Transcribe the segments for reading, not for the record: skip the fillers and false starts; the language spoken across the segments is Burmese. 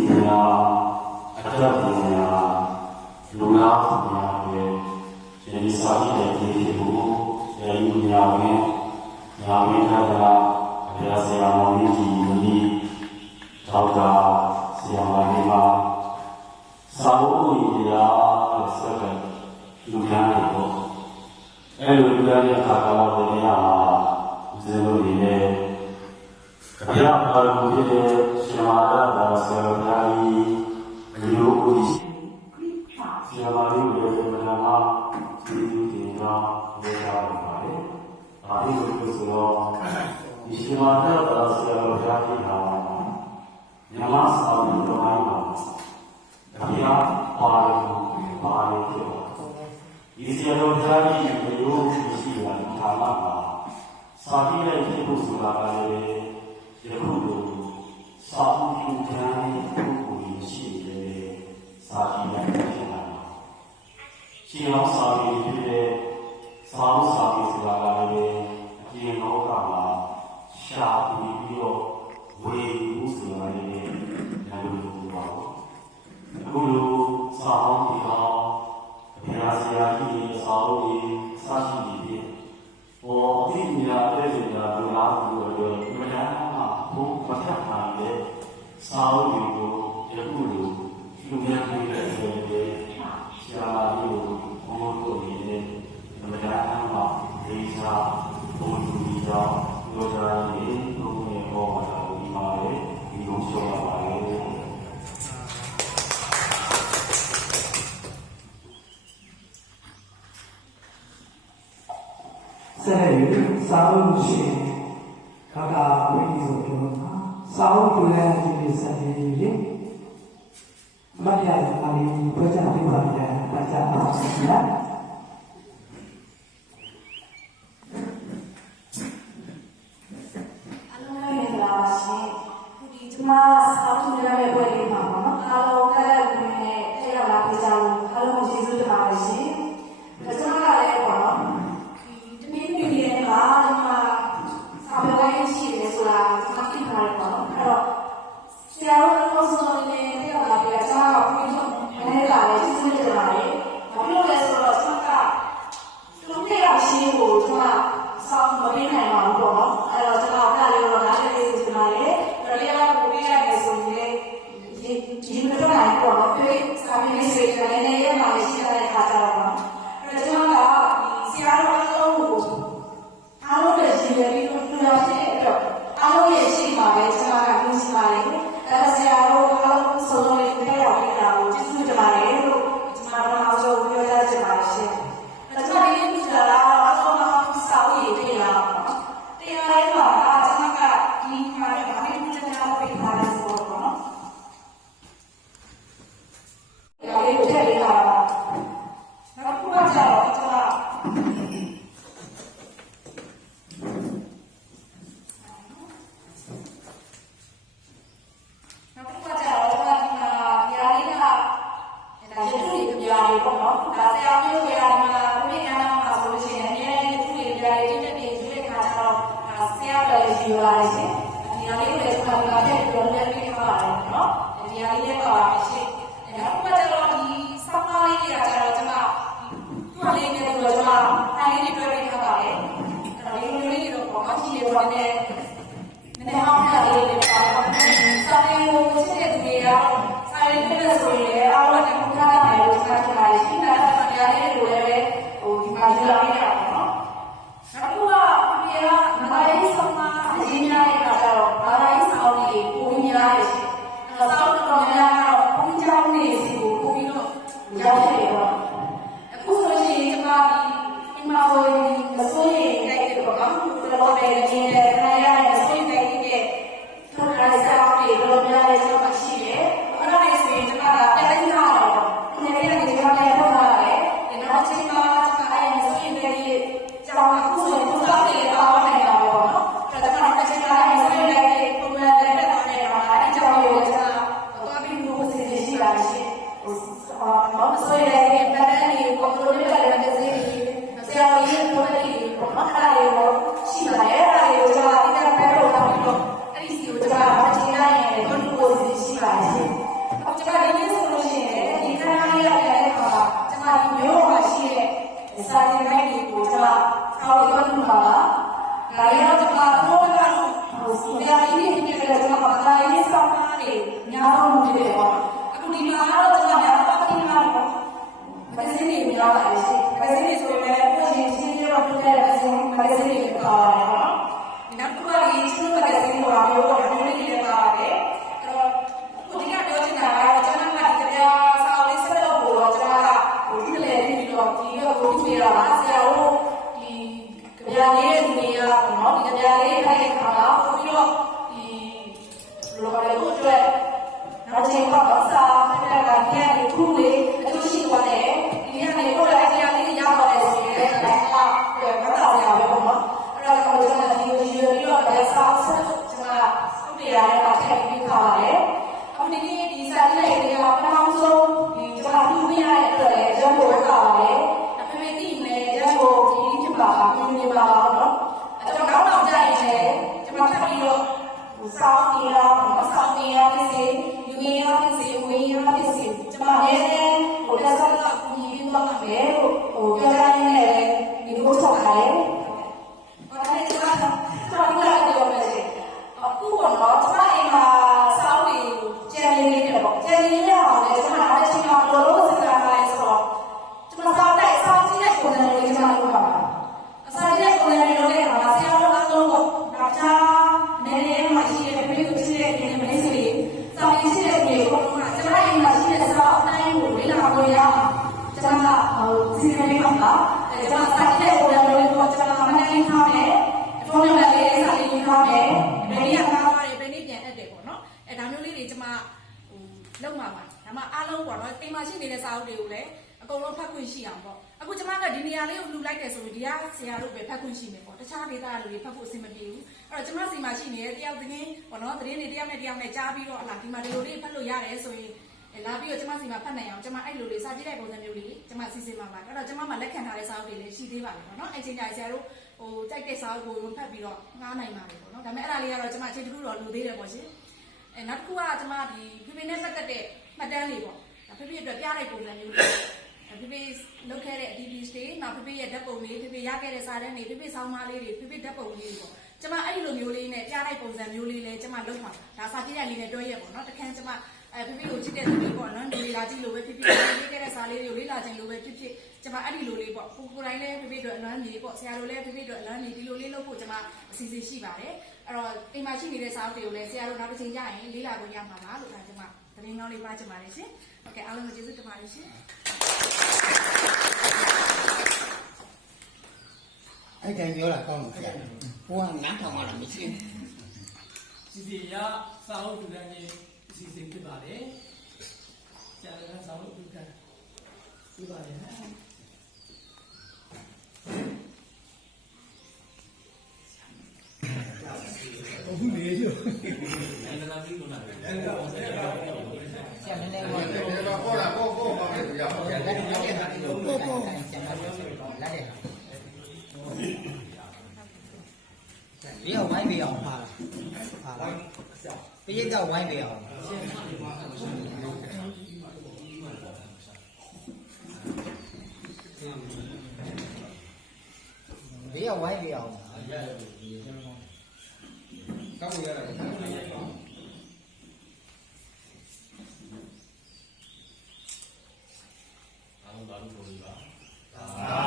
Hãy subscribe cho kênh Ghiền Mì Gõ để không bỏ lỡ ကျွန်တော်ဒီနေ့ဆိုလို့ရှိရင်ဒီခဏလေးရတဲ့အခါကျွန်တော်ဒီမျိုးမှာရှိတဲ့စာရင်းလိုက်တွေကိုကျွန်တော်ဆောက်ရအောင်ပါလာရတော့ကျွန်တော်တော့စီရင်းနေပြီလေကျွန်တော်ဘာသာရေးဆောက်တာတွေညာတော့မှုတွေပေါ့အခုဒီမှာတော့ကျွန်တော်များတော့အပြင်မှာပေါ့မစင်းနေများပါလေရှိမစင်းနေဆိုရင်လည်းကိုယ်ချင်းချင်းရောပြတဲ့မစင်းတွေပါပါတယ်ပေါ့နောက်တစ်ခါလေးချင်းမစင်းတွေပါလို့တော့ဒီနေ့လည်းပါတယ်အဲ့တော့ကိုဒီကပြောချင်တာကတော့ကျွန်တော်ကဒီတရားဆောက်လေးဆက်တော့ပို့တော့ကျွန်တော်ကဒီလေပြီးတော့ဒီတော့ကိုကြည့်ရတာဆရာတို့ဒီကြပြလေးတွေရပေါ့နော်ဒီကြပြလေးထိုက်တဲ့ခါတော့ပြီးတော့ဒီလောကလေးကိုတွေ့နောက်ချိန်တော့စာဖတ်တာကပြန်ပြီးခုလေးအကျိုးရှိသွားတယ်ဒီကနေကိုယ်လည်းတရားလေးရပါတယ်ဆိုရင်လည်းဘာသာရပဲပေါ့နော်အဲ့တော့ကျွန်တော်ဒီလိုပြီးတော့လည်းစာဆက်ကျွန်တော်ဟုတ်တရားလည်းအထက်ပြီးခါပါတယ်အခုဒီနေ့ဒီစာလေးတွေကပထမဆုံးဒီကျွန်တော်ပြုပြရတဲ့အတွက်လည်းကျွန်တော်ဝတ်ပါပါတယ်အဖေမေသိနေကျွန်တော်ဒီဖြစ်ပါပါပြုနေပါတော့နော်အဲ့တော့နောက်တော့ကြာရင်လည်းကျွန်တော်ထပ်ပြီးတော့စောင်းနေရအောင်စောင်းနေရဖြစ်စေယူနေရဖြစ်စေဝင်ရဖြစ်စေကျွန်မလည်းတက်ဆောက်ကညီပြီးသွားမှာပဲလို့ပြောရင်းနဲ့ဒီလိုထုတ်ပါတယ်။ဘာလဲကျွန်တော်လည်းပြောမယ်စီအခုကတော့ကျွန်မအိမ်မှာစောင်းနေကျန်နေတယ်ပေါ့ကျန်နေရအောင်လေကျွန်မအားချင်းတော့လောလောဆယ်လာလိုက်ဆိုတော့ကျွန်မစောင်းတဲ့စောင်းကြည့်တဲ့ပုံစံလေးကျွန်မလုပ်ပါမယ်။အစားကြည့်တဲ့ပုံစံလေးလုပ်တဲ့အခါမှာဆရာတို့အလုံးပေါ့နောက်ချာနေနေမှာရှိတဲ့ပြည်သူရှိတဲ့နေမလေးစီစောင်းရှိတဲ့နေကိုကျွန်မအိမ်မှာရှိတဲ့စောင်းအတိုင်းကိုလေ့လာလို့ရအောင်ကျွန်တော်စီစဉ်နေပါလားကျွန်တော်စိုက်တဲ့ပုံစံလေးကိုကျွန်တော်မနိုင်ထားမယ်ဖုန်းနံပါတ်လေးစာလေးထားမယ်ဘယ်နည်းကထားပါတယ်ဘယ်နည်းပြန်အပ်တယ်ပေါ့နော်အဲဒါမျိုးလေးတွေကျွန်မလုပ်မှာပါဒါမှအားလုံးပေါ့နော်အိမ်မှာရှိနေတဲ့စာအုပ်တွေကိုလည်းအကုန်လုံးဖတ်ခွင့်ရှိအောင်ပေါ့အခုကျွန်မကဒီနေရာလေးကိုလှူလိုက်တယ်ဆိုရင်ဒီကဆရာတို့ပဲဖတ်ခွင့်ရှိမယ်ပေါ့တခြားဒေသလူတွေဖတ်ဖို့အဆင်မပြေဘူးအဲ့တော့ကျွန်မစီမှာရှိနေတဲ့တယောက်သတင်းပေါ့နော်သတင်းတွေတယောက်နဲ့ကြားပြီးတော့အလားဒီမှာဒီလိုလေးဖတ်လို့ရတယ်ဆိုရင်လာပြီးတော့ကျွန်မစီမှာဖတ်နိုင်အောင်ကျွန်မအဲ့လိုလေးစာကြည့်တဲ့ပုံစံမျိုးလေးကျွန်မစီစဉ်မှာပါအဲ့တော့ကျွန်မမှာလက်ခံထားတဲ့စာအုပ်တွေလည်းရှိသေးပါလေပေါ့နော်အဲ့ချိန်ကျရင်ဆရာတို့ကြိုက်တဲ့စာအုပ်ကိုဝင်ဖတ်ပြီးတော့ငှားနိုင်ပါတယ်ပေါ့နော်ဒါပေမဲ့အဲ့ဒါလေးကတော့ကျွန်မအချိန်တစ်ခုတော့လိုသေးတယ်ပေါ့ရှင်နောက်တစ်ခုကကျွန်မဒီဖေဖေနဲ့ပတ်သက်တဲ့မှတ်တမ်းလေးပေါ့ဖေဖေအတွက်ပြလိုက်ပုံစံမျိုးလေးဖေဖေလုပ်ခဲ့တဲ့အတီးတီးတွေနောက်ဖေဖေရဲ့ဓာတ်ပုံလေးဖေဖေရခဲ့တဲ့စာတမ်းတွေဖေဖေဆောင်းပါးလေးတွေဖေဖေဓာတ်ပုံလေးတွေပေါ့ကျွန်မအဲ့ဒီလိုမျိုးလေးနဲ့ပြလိုက်ပုံစံမျိုးလေးလည်းကျွန်မလုပ်မှာဒါစာကြည့်ရလေးနဲ့တွဲရက်ပေါ့နော်တခန်းကျွန်မဖေဖေကိုချစ်တဲ့သူတွေပေါ့နော်ဒီလာကြည့်လို့ပဲဖြစ်ဖြစ်လေးခဲ့တဲ့စာလေးတွေကိုလေးလာခြင်းလို့ပဲဖြစ်ဖြစ်ကျွန်မအဲ့ဒီလိုလေးပေါ့ကိုယ်တိုင်းလည်းဖေဖေတို့အလွမ်းမြေပေါ့ဆရာတို့လည်းဖေဖေတို့အလွမ်းမြေဒီလိုလေးလုပ်ဖို့ကျွန်မအစီအစဉ်ရှိပါတယ်အဲ့တော့အိမ်မှာရှိနေတဲ့စာအုပ်တွေကိုလည်းဆရာတို့နောက်တစ်ချိန်ကျရင်လေးလာလို့ရမှာပါလို့ကျွန်မသတင်းကောင်းလေးပါချင်ပါတယ်ရှင်ဟုတ်ကဲ့အားလုံးကိုကျေးဇူးတင်ပါတယ်ရှင်အဲ့တိုင်းပြောတာကောင်းတယ်ဘုရားနားထောင်ရတာမရှိဘူးစီစီရစာအုပ်တူတန်းကြီးအစီအစဉ်ဖြစ်ပါတယ်ကျန်တဲ့စာအုပ်တူတန်းပြပါတယ်ဟဲ့အခုနေရကျော်အဲ့ဒါပြီးတော့လာတယ်အဲ့ဒါဆရာဆရာလည်းဟောတာကိုပါမယ်ဗျာဟုတ်ကဲ့လက်ရတာကိုဆရာလက်ရဒီအောင်ဝိုင်းပြအောင်ပါလားပြည့်တော့ဝိုင်းပြအောင်ဒီအောင်ဝိုင်းပြအောင်ကောင်းရတယ်အားလုံးပါလို့ပြောပါ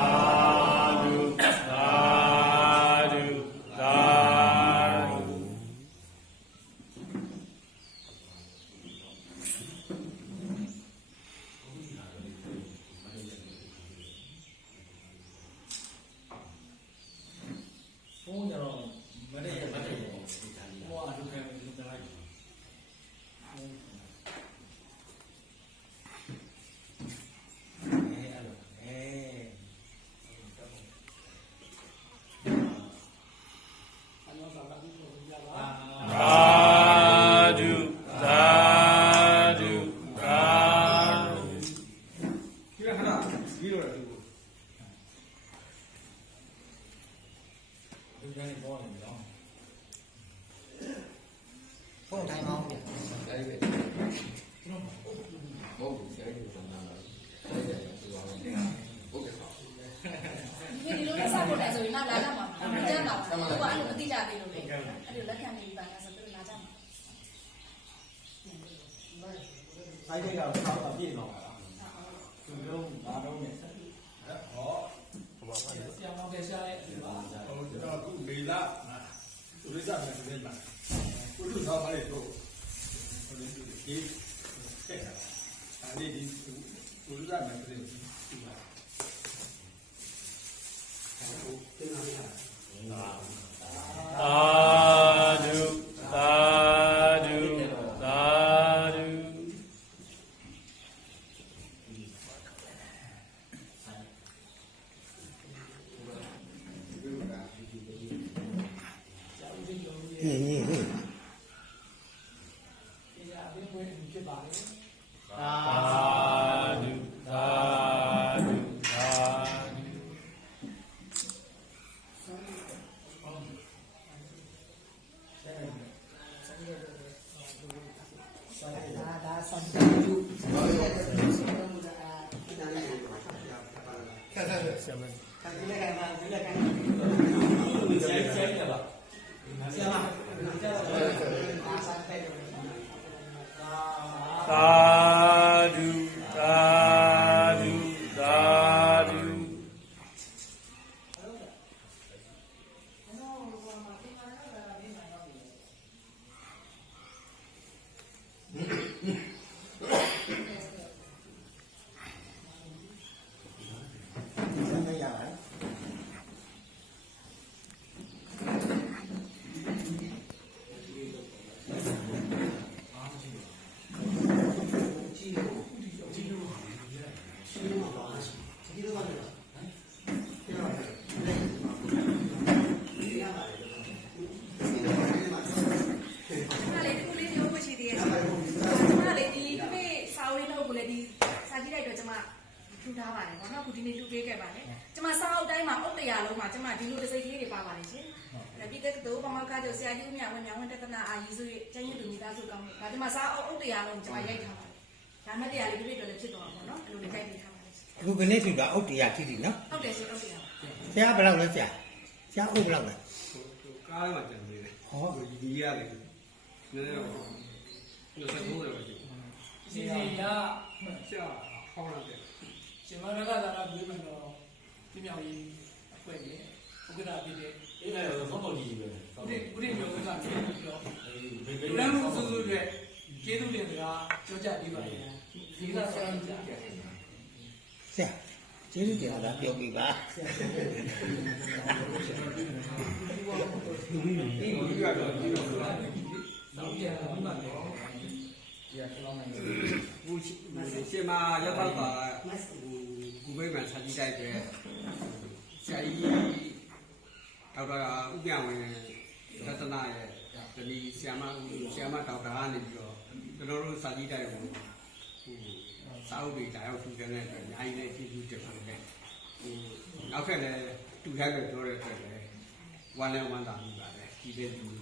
ဘုန်းကြီးတော့ ဆိုင်တဲ့ကတော့ဆောက်အပြည့်တော့သူလုံးဘာတော့နဲ့ဆက်ပြီးဟော ဆရာမောင်ကရှာရဲ့ဒီပါ ဟိုကျွန်တော်ခုမေလာသူရိစ္ဆာမယ်တဲ့မှာကိုလူဆောင်ပါလေတော့ဟိုဒီတက်တာအဲ့ဒီကိုရိစ္ဆာမယ်တဲ့ဒီမှာဟိုတင်လာတာ Sadhu, sadhu, sadhu. Sadhu, sadhu, sadhu. ဒါဆောင်ကြည့် Sadhu, sadhu, sadhu.ထူထားပါတယ်ပေါ့နော်ခုဒီနေ့လူပေးခဲ့ပါတယ်ကျွန်မစာအုပ်တိုင်းမှာအုတ်တရားလုံးမှာကျွန်မဒီလိုတစ်စိတ်ကလေးတွေပါပါတယ်ရှင်ပြည်သက်တို့ပမောက္ခကျော်ဆရာကြီးဦးမြဝင်းမြောင်ဝင်းတက္ကနာအာရီဆိုကျန်းရည်သူမိသားစုကောင်းတယ်ဒါကျွန်မစာအုပ်တရားလုံးကျွန်မရိုက်ထားပါတယ်ဒါမှတရားလေးပြည့်တော်လည်းဖြစ်သွားမှာပေါ့နော်အဲ့လိုလေးကြိုက်ပေးထားပါတယ် အခုကနေ့ထူတာအုတ်တရားကြည့်ပြီနော် ဟုတ်တယ်ရှင်အုတ်တရား ဆရာဘယ်လောက်လဲဆရာဆရာအုတ်ဘယ်လောက်လဲ ကားမှာကျန်နေတယ်ဟောဒီရတယ်နည်းနည်းတော့29တယ်ပဲရှိ စီစီက ဆရာဟောရတယ် ရှင်မရကသာရပြည်မတော်ပြမြောက်ရေးအဖွဲ့ရဲ့ဥက္ကဋ္ဌဖြစ်တဲ့ အဲ့ဒါတော့သုံးပေါ်ကြီးပဲ ဦးရမျိုးကနေပြီးတော့လူတိုင်းမှုစုစုတွေကျေးဇူးတင်စကားပြောကြပေးပါရဲ့ဒီကဆရာကြီးကြားတယ် ဆရာကျေးဇူးတင်တာပြောပြပါ ဒီလိုကတော့ဒီလို နောက်ပြန်လာမှလည်း ဘူးရှင်မာရောက်တော့တာကူမိမှန်စာကြည့်တိုက်တယ်ဆရာကြီးတော့ဥပ္ပယဝင်ရတနာရဲ့ဒီဆရာမဒေါက်တာကနေပြီးတော့ကျွန်တော်တို့စာကြည့်တိုက်ကိုစာအုပ်တွေတာရောက်ထူတဲ့အတွက်အများကြီးလည်းကျေးဇူးတင်ပါတယ်နောက်ထပ်လည်းတူထိုက်ပဲပြောတဲ့အတွက်လည်းဝမ်းလည်းဝမ်းသာမိပါတယ်ကြီးတဲ့လူတွေ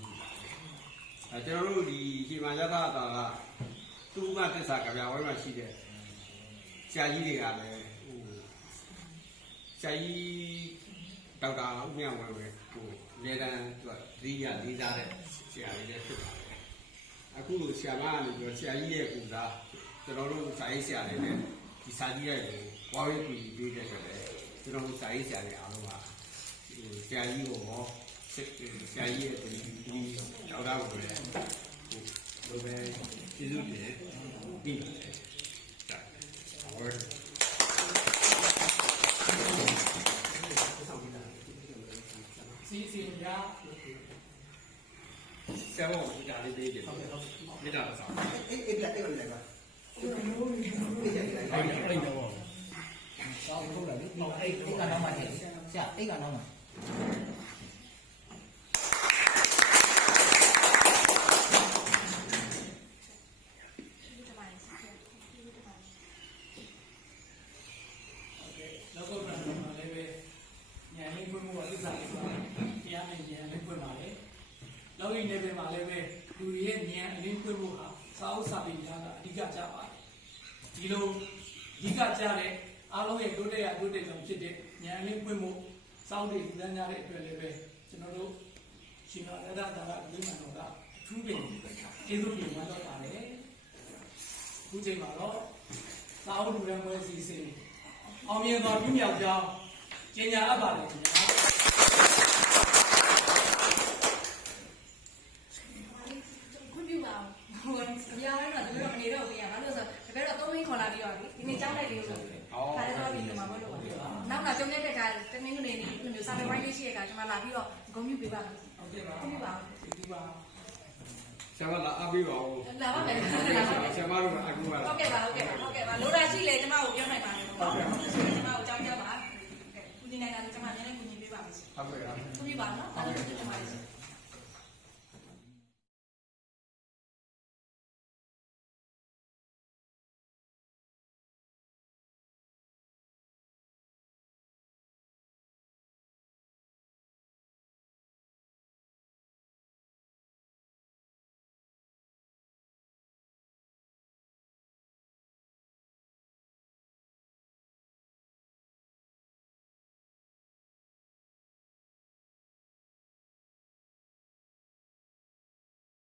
ကျွန်တော်တို့ဒီရှင်မာရတတာကသူ့မသစ္စာကဗျာဝဲမှာရှိတဲ့ဆရာကြီးတွေကလည်းဆရာကြီးဒေါက်တာဦးမြဝဲပဲလေတန်းသူကဒီရလေးစားတဲ့ဆရာကြီးလည်းဖြစ်ပါတယ်အခုဆရာမကနေပြောဆရာကြီးရဲ့ကူစားကျွန်တော်တို့စာရေးဆရာတွေနဲ့ဒီစာကြီးရဲ့ဝါဝဲကူပြီးတဲ့ဆိုတော့ကျွန်တော်တို့စာရေးဆရာတွေအားလုံးကဆရာကြီးကိုဟောဆရာကြီးရဲ့ဒီဒေါက်တာကိုလည်းဘယ်ပဲကျေးဇူးတင်ပြီးပါတယ်ဒါဟောစီစီက ဆရာတော်ကဒါလေးသေးတယ်မေတ္တာဆောင် အေးပြတ်တယ်လည်းပါ အဲ့တော့ တော့ဟုတ်လားဒီအဲ့ကတော့မှတယ်ဆရာအဲ့ကတော့မှ လောကုတ္တရာမှာလည်းပဲဉာဏ်လေးပွင့်မှုကသစ္စာလေးပါတရားနဲ့ဉာဏ်လေးပွင့်ပါလေလောကီနယ်ပယ်မှာလည်းပဲလူတွေရဲ့ဉာဏ်အလင်းပွင့်မှုဟာစာအုပ်စာပေများကအဓိကကြပါတယ်ဒီလိုအဓိကကြတဲ့အားလုံးရဲ့တိုးတက်ရတိုးတက်ကြောင့်ဖြစ်တဲ့ဉာဏ်လေးပွင့်မှုစောင့်တည်သန်းကြတဲ့အတွက်လည်းပဲကျွန်တော်တို့ရှင်တော်ရတ္တသာရပြည်မှန်တော်ကအထူးပင်ကျေးဇူးတင်ပါတော့ပါတယ် ခုချိန်မှာတော့စာအုပ်လူရန်ပွဲစီစဉ်အောင်မြင်သောပြည်မြောက်ကြောင်းကျင်းညာအပ်ပါတယ်ခင်ဗျာ ခွင့်ပြုပါဟိုအများကြီးတော့တကယ်တော့အနေတော့ပြင်ရဘာလို့ဆိုတကယ်တော့3ဝင်းခေါ်လာပြီးတော့ဒီနေ့ကြောင်းလိုက်လေးဆိုဒါလည်းတော့ပြီးတော့မှာမဟုတ်တော့ဘူးနောက်တော့ကျုံနေတဲ့ခါတမင်းကနေဒီမျိုးစာပေပိုင်းလေးရှိတဲ့ခါကျွန်မလာပြီးတော့ဂုဏ်ပြုပေးပါမယ် ဟုတ်ကဲ့ပါ ခွင့်ပြုပါ ဒီပါ ဆရာမလာအပ်ပြီးပါဦး လာပါမယ် ဆရာမတို့အခုပါ ဟုတ်ကဲ့ပါလိုတာရှိလေကျမကိုပြောနိုင်ပါတယ်ပေါ့ကျမကိုကြောင်းပြပါခုနေနိုင်တာကျမနည်းနည်းကူညီပေးပါမယ် ဟုတ်ကဲ့ ခွင့်ပြုပါနော်အားလုံးကျေးဇူးတင်ပါတယ်